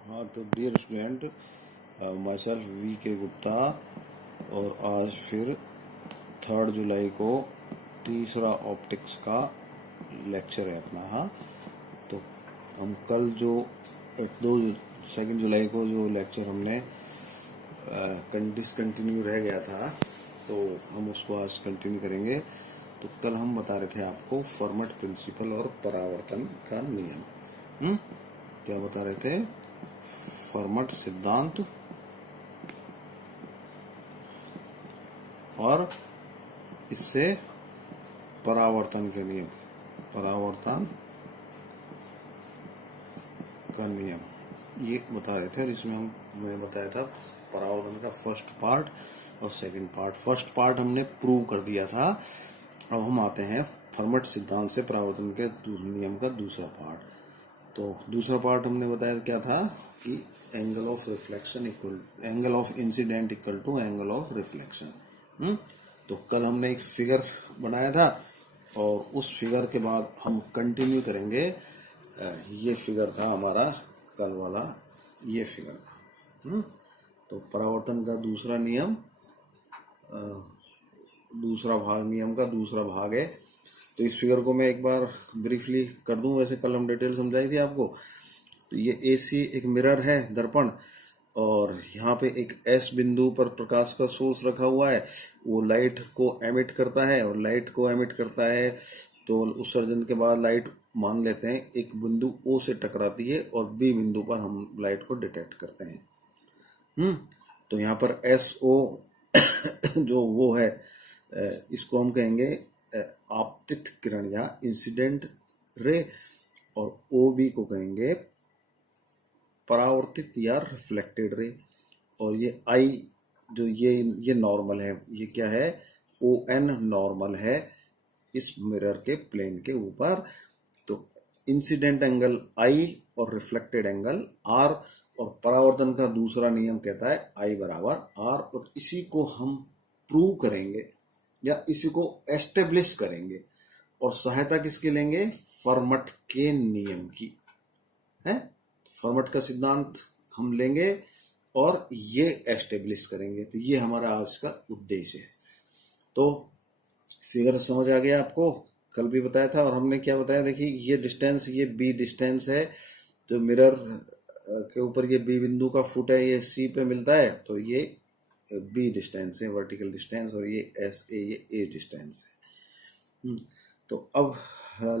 हाँ तो dear student, myself V K Gupta. और आज फिर 3 जुलाई को तीसरा ऑप्टिक्स का लेक्चर है अपना। हाँ तो हम कल जो 2 जुलाई को जो लेक्चर हमने डिसकंटिन्यू रह गया था, तो हम उसको आज कंटिन्यू करेंगे। तो कल हम बता रहे थे आपको फर्मट प्रिंसिपल और परावर्तन का नियम। क्या बता रहे थे? फर्मट सिद्धांत और इससे परावर्तन के नियम, परावर्तन का नियम ये बता रहे थे। और इसमें मैंने बताया था परावर्तन का फर्स्ट पार्ट और सेकंड पार्ट। फर्स्ट पार्ट हमने प्रूव कर दिया था। अब हम आते हैं फर्मट सिद्धांत से परावर्तन के नियम का दूसरा पार्ट। तो दूसरा पार्ट हमने बताया क्या था कि angle of reflection equal angle of incident equal to angle of reflection. तो कल हमने एक फिगर बनाया था और उस फिगर के बाद हम कंटिन्यू करेंगे। ये फिगर था हमारा कल वाला, ये फिगर था। तो परावर्तन का दूसरा नियम, दूसरा भाग, नियम का दूसरा भाग है। तो इस फिगर को मैं एक बार ब्रीफली कर दूं, वैसे कल हम डिटेल समझाई थी आपको। तो ये एसी एक मिरर है, दर्पण, और यहाँ पे एक एस बिंदु पर प्रकाश का सोर्स रखा हुआ है। वो लाइट को एमिट करता है और लाइट को एमिट करता है। तो उत्सर्जन के बाद लाइट मान लेते हैं एक बिंदु ओ से टकराती है और बी बिंदु पर हम लाइट को डिटेक्ट करते हैं। तो यहाँ पर एस ओ जो वो है, इसको हम कहेंगे आपतित किरण या इंसिडेंट रे, और ओ बी को कहेंगे परावर्तित या रिफ्लेक्टेड रे। और ये आई जो ये नॉर्मल है, ये क्या है? ओ एन नॉर्मल है इस मिरर के प्लेन के ऊपर। तो इंसिडेंट एंगल आई और रिफ्लेक्टेड एंगल आर, और परावर्तन का दूसरा नियम कहता है आई बराबर आर। और इसी को हम प्रूव करेंगे या इसी को एस्टेब्लिश करेंगे, और सहायता किसकी लेंगे? फर्मट के नियम की है। फर्मट का सिद्धांत हम लेंगे और ये एस्टेब्लिश करेंगे। तो ये हमारा आज का उद्देश्य है। तो फिगर समझ आ गया आपको? कल भी बताया था। और हमने क्या बताया, देखिए ये डिस्टेंस, ये बी डिस्टेंस है। जो मिरर के ऊपर ये बी बिंदु का फुट है, ये सी पे मिलता है, तो ये बी डिस्टेंस है, वर्टिकल डिस्टेंस। और ये एस ए, ये ए डिस्टेंस है। तो अब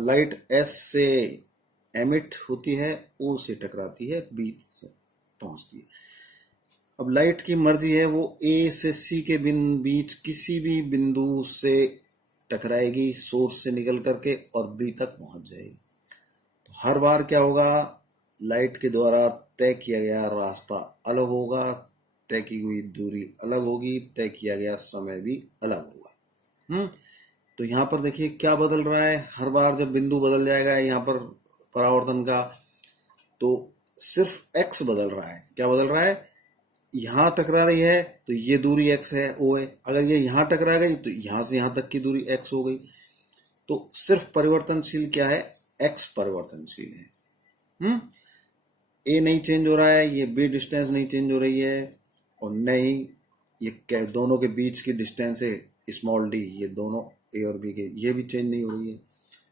लाइट एस से एमिट होती है, ओ से टकराती है, बी से पहुंचती है। अब लाइट की मर्जी है, वो ए से सी के बीच किसी भी बिंदु से टकराएगी सोर्स से निकल करके और बी तक पहुंच जाएगी। तो हर बार क्या होगा? लाइट के द्वारा तय किया गया रास्ता अलग होगा, तय की हुई दूरी अलग होगी, तय किया गया समय भी अलग होगा। तो यहाँ पर देखिए क्या बदल रहा है। हर बार जब बिंदु बदल जाएगा यहाँ पर परावर्तन का, तो सिर्फ एक्स बदल रहा है। क्या बदल रहा है? यहाँ टकरा रही है तो ये दूरी एक्स है, ओ है। अगर ये यहाँ टकरा गई तो यहाँ से यहाँ तक की दूरी एक्स हो गई। तो सिर्फ परिवर्तनशील क्या है? एक्स परिवर्तनशील है। ए नहीं चेंज हो रहा है, ये बी डिस्टेंस नहीं चेंज हो रही है, और नहीं ये दोनों के बीच की डिस्टेंस है स्मॉल डी, ये दोनों ए और बी के, ये भी चेंज नहीं हो रही है।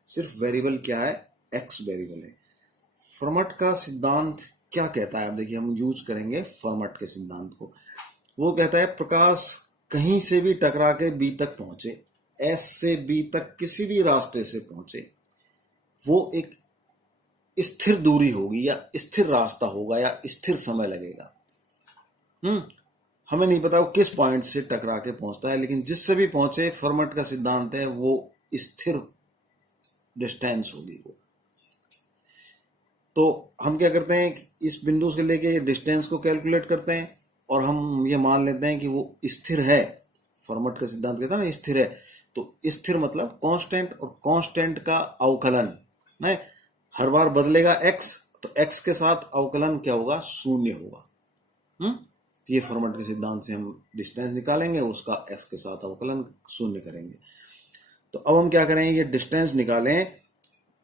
सिर्फ वेरिएबल क्या है? एक्स वेरिएबल है। फर्मट का सिद्धांत क्या कहता है? अब देखिए हम यूज करेंगे फर्मट के सिद्धांत को। वो कहता है प्रकाश कहीं से भी टकरा के बी तक पहुंचे, एस से बी तक किसी भी रास्ते से पहुंचे, वो एक स्थिर दूरी होगी या स्थिर रास्ता होगा या स्थिर समय लगेगा। हमें नहीं पता वो किस पॉइंट से टकरा के पहुंचता है, लेकिन जिससे भी पहुंचे, फर्मट का सिद्धांत है वो स्थिर डिस्टेंस होगी वो। तो हम क्या करते हैं, इस बिंदु से लेके डिस्टेंस को कैलकुलेट करते हैं और हम ये मान लेते हैं कि वो स्थिर है। फर्मट का सिद्धांत कहता है ना स्थिर है। तो स्थिर मतलब कांस्टेंट, और कांस्टेंट का अवकलन नहीं, हर बार बदलेगा एक्स, तो एक्स के साथ अवकलन क्या होगा? शून्य होगा। तो ये फर्मट के सिद्धांत से हम डिस्टेंस निकालेंगे, उसका एक्स के साथ अवकलन शून्य करेंगे। तो अब हम क्या करें, ये डिस्टेंस निकालें।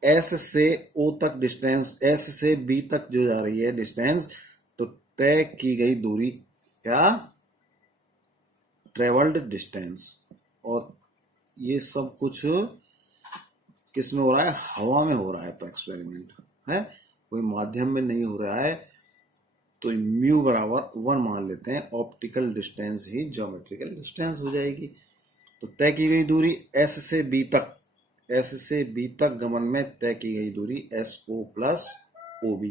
एस से ओ तक डिस्टेंस, एस से बी तक जो जा रही है डिस्टेंस, तय की गई दूरी या ट्रेवल्ड डिस्टेंस। और ये सब कुछ किस में हो रहा है? हवा में हो रहा है एक्सपेरिमेंट, है कोई माध्यम में नहीं हो रहा है। तो म्यू बराबर 1 मान लेते हैं, ऑप्टिकल डिस्टेंस ही ज्योमेट्रिकल डिस्टेंस हो जाएगी। तो तय की गई दूरी एस से बी तक, एस से बी तक गमन में तय की गई दूरी S O plus O B.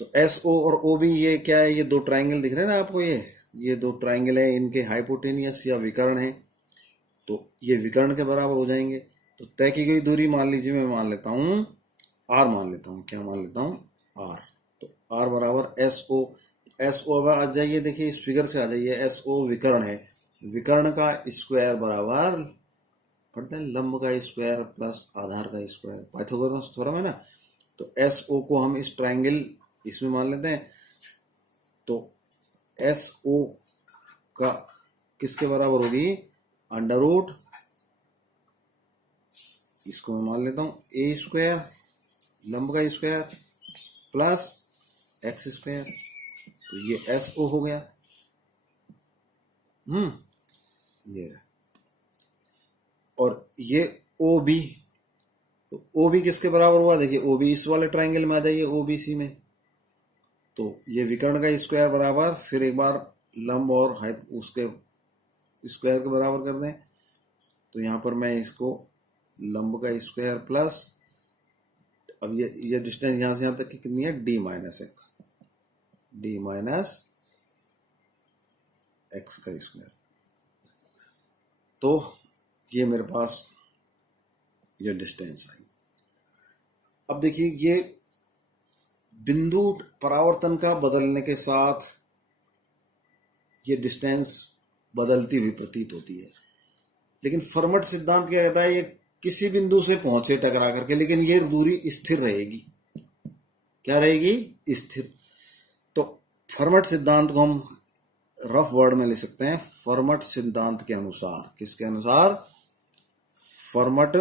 तो एस ओ और ओ बी ये क्या है? ये दो ट्राइंगल दिख रहे हैं ना आपको, ये दो ट्राइंगल है, इनके हाइपोटेनियस या विकर्ण है, तो ये विकर्ण के बराबर हो जाएंगे। तो तय की गई दूरी मान लीजिए, मैं मान लेता हूं आर, मान लेता हूं, क्या मान लेता हूं? आर। तो आर बराबर एस ओ, एस ओ अब आ जाइए, देखिए इस फिगर से आ जाइए, एस ओ विकर्ण है, विकर्ण का स्क्वायर बराबर पढ़ते हैं लंब का स्क्वायर प्लस आधार का स्क्वायर, पाइथागोरस थ्योरम है ना। तो एस ओ को हम इस ट्राइंगल इसमें मान लेते हैं। तो एस ओ का किसके बराबर होगी? अंडर रूट, इसको मैं मान लेता हूं ए स्क्वायर, लंब का स्क्वायर प्लस एक्स स्क्वायर। तो ये एस ओ हो गया। ये और ये ओ बी, तो ओ बी किसके बराबर हुआ? देखिए ओ बी इस वाले ट्राइंगल में आ जाइए, ओ बी सी में। तो ये विकर्ण का स्क्वायर बराबर, फिर एक बार लंब और हाइप उसके स्क्वायर के बराबर कर दें। तो यहां पर मैं इसको लंब का स्क्वायर प्लस, अब ये डिस्टेंस यहां से यहां तक की कितनी है? D minus x, D minus X का स्क्वायर। तो ये मेरे पास ये डिस्टेंस आई। अब देखिए ये बिंदु परावर्तन का बदलने के साथ ये डिस्टेंस बदलती हुई प्रतीत होती है, लेकिन फर्मट सिद्धांत क्या कहता है? ये किसी बिंदु से पहुंचे टकरा करके, लेकिन ये दूरी स्थिर रहेगी। क्या रहेगी? स्थिर। तो फर्मट सिद्धांत को हम रफ वर्ड में लिख सकते हैं, फर्मट सिद्धांत के अनुसार, किसके अनुसार? फर्मट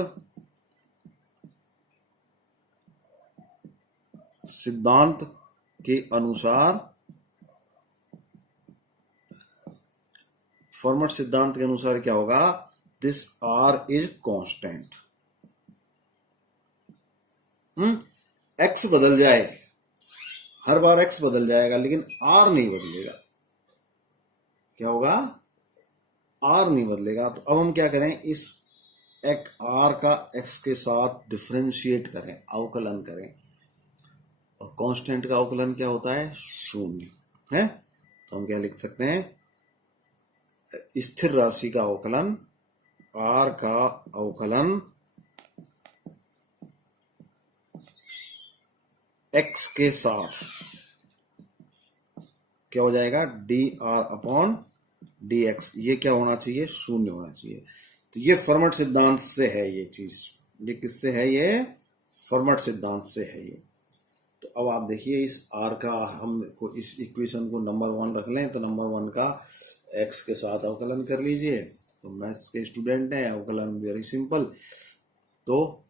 सिद्धांत के अनुसार, फर्मट सिद्धांत के अनुसार क्या होगा? This R is constant. X बदल जाए, हर बार एक्स बदल जाएगा, लेकिन आर नहीं बदलेगा। क्या होगा? आर नहीं बदलेगा। तो अब हम क्या करें? इस एक आर का एक्स के साथ डिफरेंशिएट करें, अवकलन करें। और कांस्टेंट का अवकलन क्या होता है? शून्य है। तो हम क्या लिख सकते हैं? स्थिर राशि का अवकलन, आर का अवकलन एक्स के साथ क्या हो जाएगा? D R upon D x. ये क्या होना चाहिए? शून्य होना चाहिए। तो ये फर्मट सिद्धांत से है ये चीज। ये किससे है? ये फर्मट सिद्धांत से है ये। तो अब आप देखिए इस आर का, हम इस इक्वेशन को नंबर 1 रख लें, तो नंबर 1 का एक्स के साथ अवकलन कर लीजिए। तो मैथ्स के स्टूडेंट हैं, अवकलन वेरी सिंपल। तो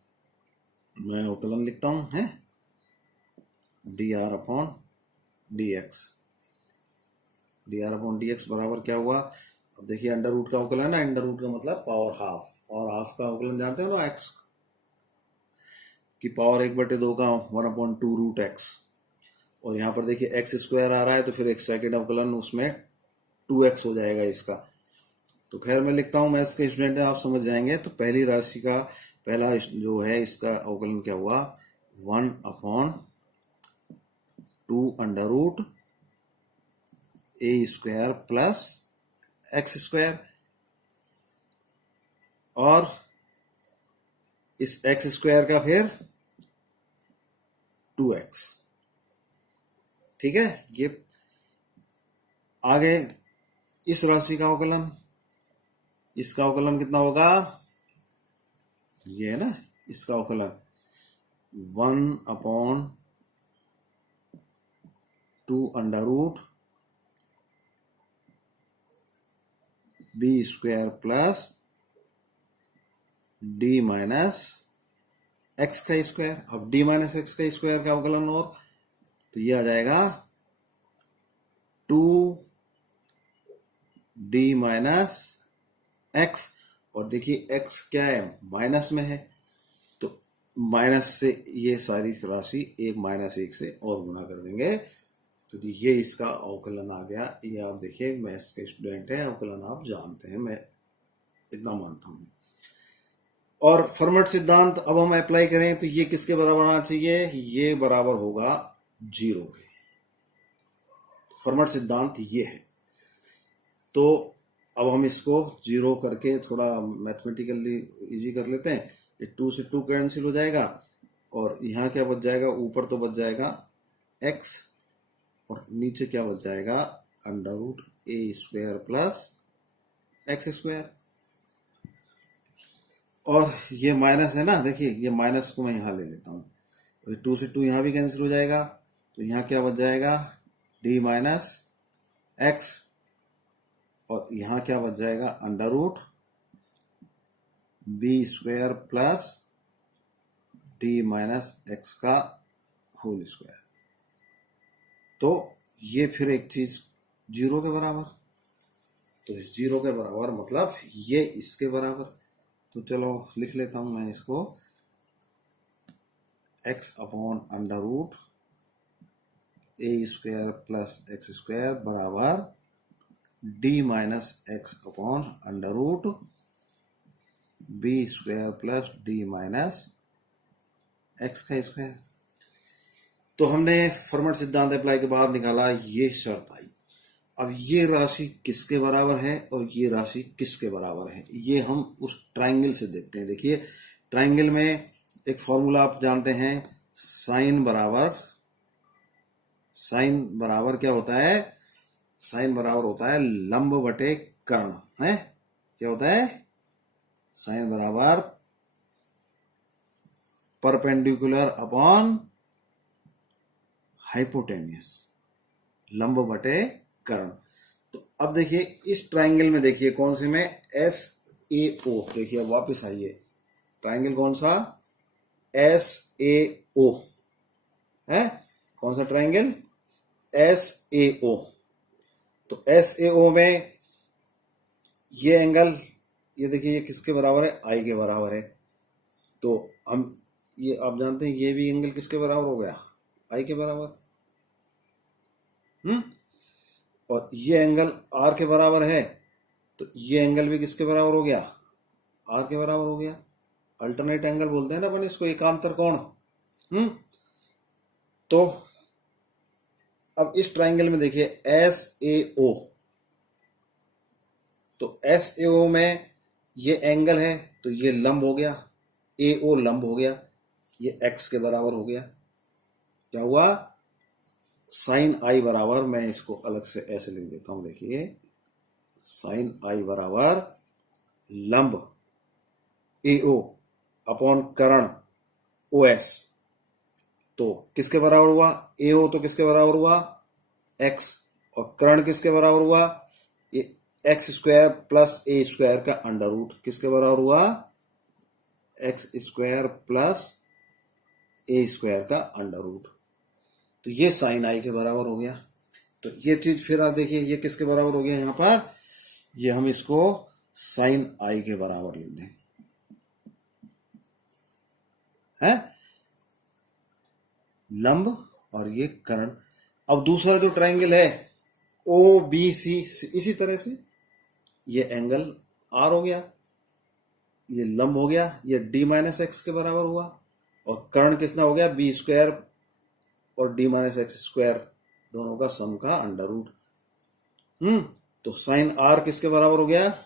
मैं अवकलन लिखता हूं, है D R upon D x, D R upon D x बराबर क्या हुआ? अब देखिए अंडर रूट का अवकलन है, अंडर रूट का मतलब पावर हाफ, और हाफ का अवकलन जानते हो ना, एक्स की पावर 1/2 का 1/2 रूट एक्स। और यहाँ पर देखिए एक्स स्क्वायर आ रहा है, तो फिर एक सेकेंड अवकलन उसमें 2x हो जाएगा इसका। तो खैर मैं लिखता हूं, मैथ्स के स्टूडेंट आप समझ जाएंगे। तो पहली राशि का पहला जो है इसका अवकलन क्या हुआ? 1/2 अंडर रूट ए स्क्वायर प्लस एक्स स्क्वायर, और इस एक्स स्क्वायर का फिर 2x। ठीक है। ये आगे इस राशि का अवकलन, इसका अवकलन कितना होगा? ये है ना, इसका अवकलन 1/2 under root B square plus D minus X का स्क्वायर। अब डी माइनस एक्स का स्क्वायर का अवकलन, और तो ये आ जाएगा 2d माइनस एक्स। और देखिए x क्या है, माइनस में है, तो माइनस से ये सारी राशि -1 से और गुणा कर देंगे। तो ये इसका अवकलन आ गया। ये आप देखिए, मैथ्स के स्टूडेंट हैं, अवकलन आप जानते हैं, मैं इतना मानता हूं। और फॉर्मेट सिद्धांत अब हम अप्लाई करें तो ये किसके बराबर आना चाहिए, ये बराबर होगा 0 के। फॉर्मेट सिद्धांत ये है। तो अब हम इसको 0 करके थोड़ा मैथमेटिकली इजी कर लेते हैं। ये 2 से 2 कैंसिल हो जाएगा और यहाँ क्या बच जाएगा, ऊपर तो बच जाएगा x और नीचे क्या बच जाएगा, √a² प्लस x²। और ये माइनस है ना, देखिए ये माइनस को मैं यहाँ ले लेता हूँ, तो 2 से 2 यहाँ भी कैंसिल हो जाएगा, तो यहाँ क्या बच जाएगा, d माइनस एक्स, और यहाँ क्या बच जाएगा, √b² plus d minus X का होल स्क्वायर। तो ये फिर एक चीज 0 के बराबर, तो 0 के बराबर मतलब ये इसके बराबर। तो चलो लिख लेता हूं मैं इसको, x/√a² प्लस x² बराबर d minus x/√b² plus d minus X का स्क्वायर। तो हमने फॉर्मेट सिद्धांत अप्लाई के बाद निकाला ये शर्त आई। अब ये राशि किसके बराबर है और ये राशि किसके बराबर है, ये हम उस ट्राइंगल से देखते हैं। देखिए ट्राइंगल में एक फॉर्मूला आप जानते हैं, साइन बराबर क्या होता है, साइन बराबर होता है लंब बटे कर्ण है। क्या होता है, साइन बराबर परपेंडिकुलर अपॉन हाइपोटेन्यूस, लंब बटे कर्ण। तो अब देखिए इस ट्राइंगल में, देखिए कौन से में, SAO। देखिए अब वापस आइए, ट्राइंगल कौन सा, SAO है, कौन सा ट्राइंगल, SAO। तो SAO में ये एंगल, ये देखिए ये किसके बराबर है, I के बराबर है। तो हम ये आप जानते हैं ये भी एंगल किसके बराबर हो गया, I के बराबर। और ये एंगल R के बराबर है, तो ये एंगल भी किसके बराबर हो गया, R के बराबर हो गया। अल्टरनेट एंगल बोलते हैं ना अपन इसको, एकांतर कोण। तो अब इस ट्राइंगल में देखिए SAO, तो SAO में ये एंगल है, तो ये लंब हो गया, AO लंब हो गया, ये x के बराबर हो गया। क्या हुआ, साइन I बराबर, मैं इसको अलग से ऐसे लिख देता हूं, देखिए साइन I बराबर लंब AO अपॉन कर्ण OS। तो किसके बराबर हुआ, AO तो किसके बराबर हुआ, x, और कर्ण किसके बराबर हुआ, x² प्लस a² का अंडर रूट किसके बराबर हुआ, x² प्लस a² का अंडर रूट। तो ये साइन I के बराबर हो गया। तो ये चीज फिर आप देखिए ये किसके बराबर हो गया, यहां पर ये हम इसको साइन I के बराबर लिख दें, है लंब और ये कर्ण। अब दूसरा जो ट्राइंगल है OBC, इसी तरह से ये एंगल R हो गया, ये लंब हो गया, ये d माइनस एक्स के बराबर हुआ, और कर्ण कितना हो गया, b² और d माइनस x², दोनों का सम का अंडर रूट। तो साइन R किसके बराबर हो गया,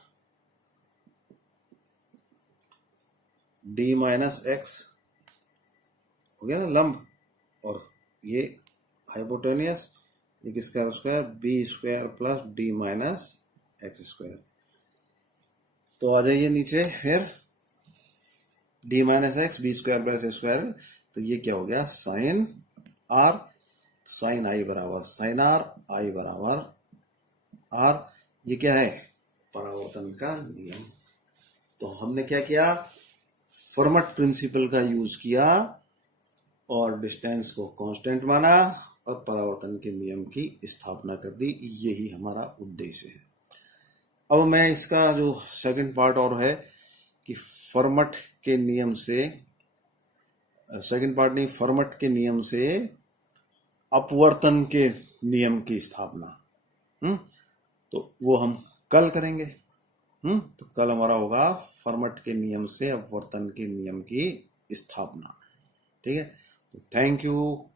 d माइनस एक्स हो गया ना लंब, और ये हाइपोटेनियस, ये किसका square, b² plus d minus x²। तो आ जाइए नीचे, फिर d minus x, b² plus a², तो ये क्या हो गया, साइन R, साइन I बराबर साइन R, I बराबर R। ये क्या है, परावर्तन का नियम। तो हमने क्या किया, फॉर्मेट प्रिंसिपल का यूज किया और डिस्टेंस को कांस्टेंट माना, और परावर्तन के नियम की स्थापना कर दी। यही हमारा उद्देश्य है। अब मैं इसका जो सेकंड पार्ट और है कि फर्मट के नियम से, सेकंड पार्ट नहीं, फर्मट के नियम से अपवर्तन के नियम की स्थापना, तो वो हम कल करेंगे। तो कल हमारा होगा फर्मट के नियम से अपवर्तन के नियम की स्थापना। ठीक है, तो थैंक यू।